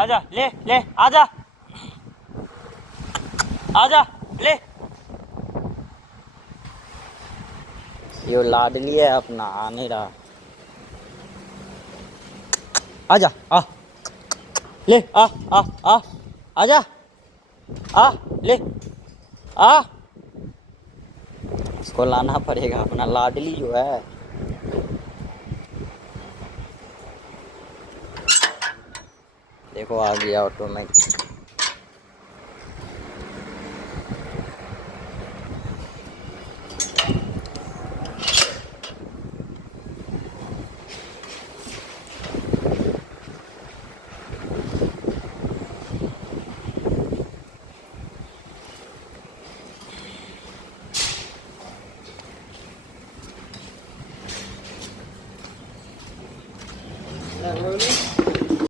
आजा ले ले आजा आजा ले। ये लाडली है अपना, आ नहीं रहा। आजा आ ले आ आ आ आजा आ ले आ। इसको लाना पड़ेगा, अपना लाडली जो है। देखो आ गया ऑटो में।